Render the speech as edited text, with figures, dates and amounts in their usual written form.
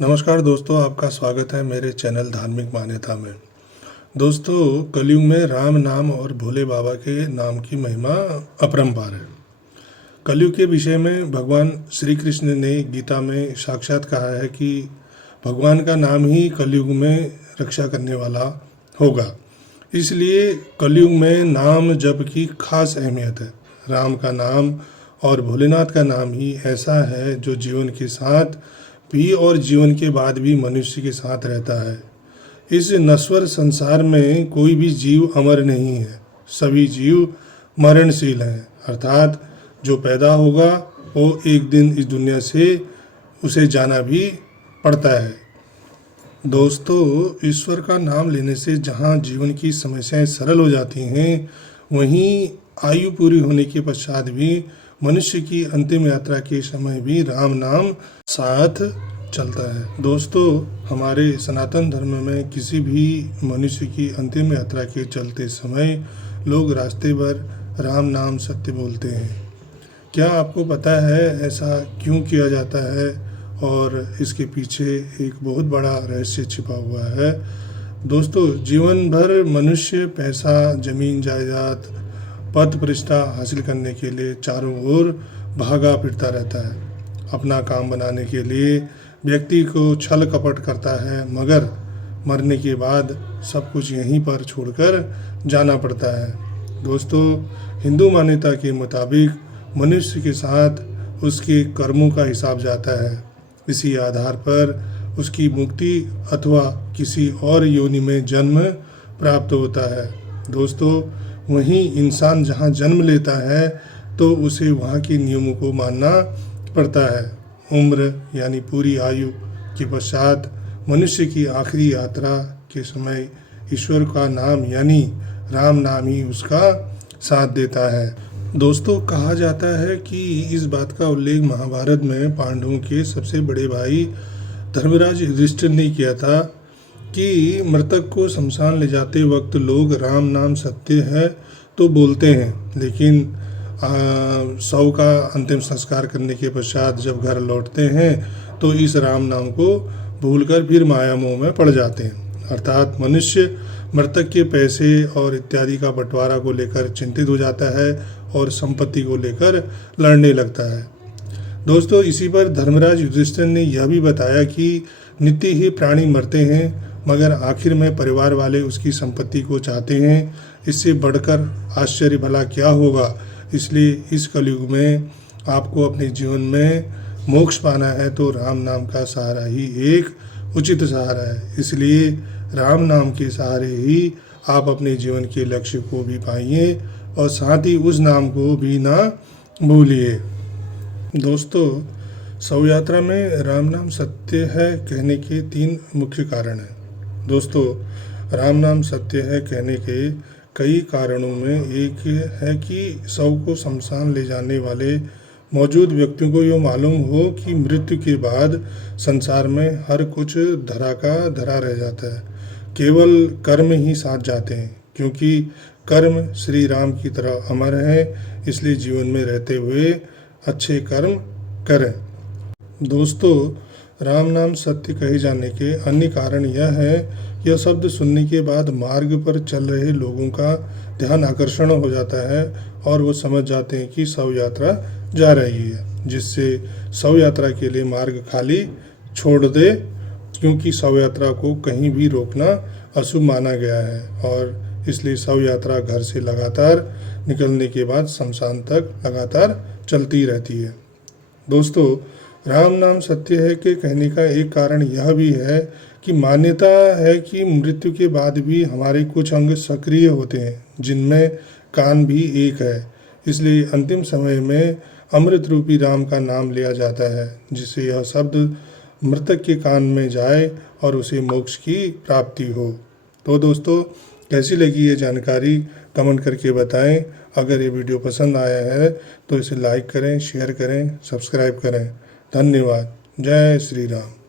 नमस्कार दोस्तों, आपका स्वागत है मेरे चैनल धार्मिक मान्यता में। दोस्तों, कलयुग में राम नाम और भोले बाबा के नाम की महिमा अपरंपार है। कलयुग के विषय में भगवान श्री कृष्ण ने गीता में साक्षात कहा है कि भगवान का नाम ही कलयुग में रक्षा करने वाला होगा। इसलिए कलयुग में नाम जप की खास अहमियत है। राम का नाम और भोलेनाथ का नाम ही ऐसा है जो जीवन के साथ भी और जीवन के बाद भी मनुष्य के साथ रहता है। इस नश्वर संसार में कोई भी जीव अमर नहीं है, सभी जीव मरणशील हैं। अर्थात जो पैदा होगा वो एक दिन इस दुनिया से उसे जाना भी पड़ता है। दोस्तों, ईश्वर का नाम लेने से जहाँ जीवन की समस्याएं सरल हो जाती हैं, वहीं आयु पूरी होने के पश्चात भी मनुष्य की अंतिम यात्रा के समय भी राम नाम साथ चलता है। दोस्तों, हमारे सनातन धर्म में किसी भी मनुष्य की अंतिम यात्रा के चलते समय लोग रास्ते पर राम नाम सत्य बोलते हैं। क्या आपको पता है ऐसा क्यों किया जाता है और इसके पीछे एक बहुत बड़ा रहस्य छिपा हुआ है? दोस्तों, जीवन भर मनुष्य पैसा, जमीन जायदाद, पद प्रतिष्ठा हासिल करने के लिए चारों ओर भागा फिरता रहता है। अपना काम बनाने के लिए व्यक्ति को छल कपट करता है, मगर मरने के बाद सब कुछ यहीं पर छोड़कर जाना पड़ता है। दोस्तों, हिंदू मान्यता के मुताबिक मनुष्य के साथ उसके कर्मों का हिसाब जाता है। इसी आधार पर उसकी मुक्ति अथवा किसी और योनि में जन्म प्राप्त होता है। दोस्तों, वहीं इंसान जहां जन्म लेता है तो उसे वहां के नियमों को मानना पड़ता है। उम्र यानी पूरी आयु के पश्चात मनुष्य की आखिरी यात्रा के समय ईश्वर का नाम यानी राम नाम ही उसका साथ देता है। दोस्तों, कहा जाता है कि इस बात का उल्लेख महाभारत में पांडवों के सबसे बड़े भाई धर्मराज युधिष्ठिर ने किया था कि मृतक को शमशान ले जाते वक्त लोग राम नाम सत्य है तो बोलते हैं, लेकिन शव का अंतिम संस्कार करने के पश्चात जब घर लौटते हैं तो इस राम नाम को भूलकर फिर माया मोह में पड़ जाते हैं। अर्थात मनुष्य मृतक के पैसे और इत्यादि का बंटवारा को लेकर चिंतित हो जाता है और संपत्ति को लेकर लड़ने लगता है। दोस्तों, इसी पर धर्मराज युधिष्ठिर ने यह भी बताया कि नित्य ही प्राणी मरते हैं, मगर आखिर में परिवार वाले उसकी संपत्ति को चाहते हैं। इससे बढ़कर आश्चर्य भला क्या होगा। इसलिए इस कलयुग में आपको अपने जीवन में मोक्ष पाना है तो राम नाम का सहारा ही एक उचित सहारा है। इसलिए राम नाम के सहारे ही आप अपने जीवन के लक्ष्य को भी पाइए और साथ ही उस नाम को भी ना भूलिए। दोस्तों, शव यात्रा में राम नाम सत्य है कहने के 3 मुख्य कारण हैं। दोस्तों, राम नाम सत्य है कहने के कई कारणों में एक है कि शव को शमशान ले जाने वाले मौजूद व्यक्तियों को यह मालूम हो कि मृत्यु के बाद संसार में हर कुछ धरा का धरा रह जाता है, केवल कर्म ही साथ जाते हैं। क्योंकि कर्म श्री राम की तरह अमर है, इसलिए जीवन में रहते हुए अच्छे कर्म करें। दोस्तों, राम नाम सत्य कहे जाने के अन्य कारण यह है, यह शब्द सुनने के बाद मार्ग पर चल रहे लोगों का ध्यान आकर्षण हो जाता है और वो समझ जाते हैं कि शव यात्रा जा रही है, जिससे शव यात्रा के लिए मार्ग खाली छोड़ दे, क्योंकि शव यात्रा को कहीं भी रोकना अशुभ माना गया है और इसलिए शव यात्रा घर से लगातार निकलने के बाद शमशान तक लगातार चलती रहती है। दोस्तों, राम नाम सत्य है के कहने का एक कारण यह भी है कि मान्यता है कि मृत्यु के बाद भी हमारे कुछ अंग सक्रिय होते हैं, जिनमें कान भी एक है। इसलिए अंतिम समय में अमृत रूपी राम का नाम लिया जाता है, जिससे यह शब्द मृतक के कान में जाए और उसे मोक्ष की प्राप्ति हो। तो दोस्तों, कैसी लगी ये जानकारी कमेंट करके बताएं। अगर ये वीडियो पसंद आया है तो इसे लाइक करें, शेयर करें, सब्सक्राइब करें। धन्यवाद। जय श्री राम।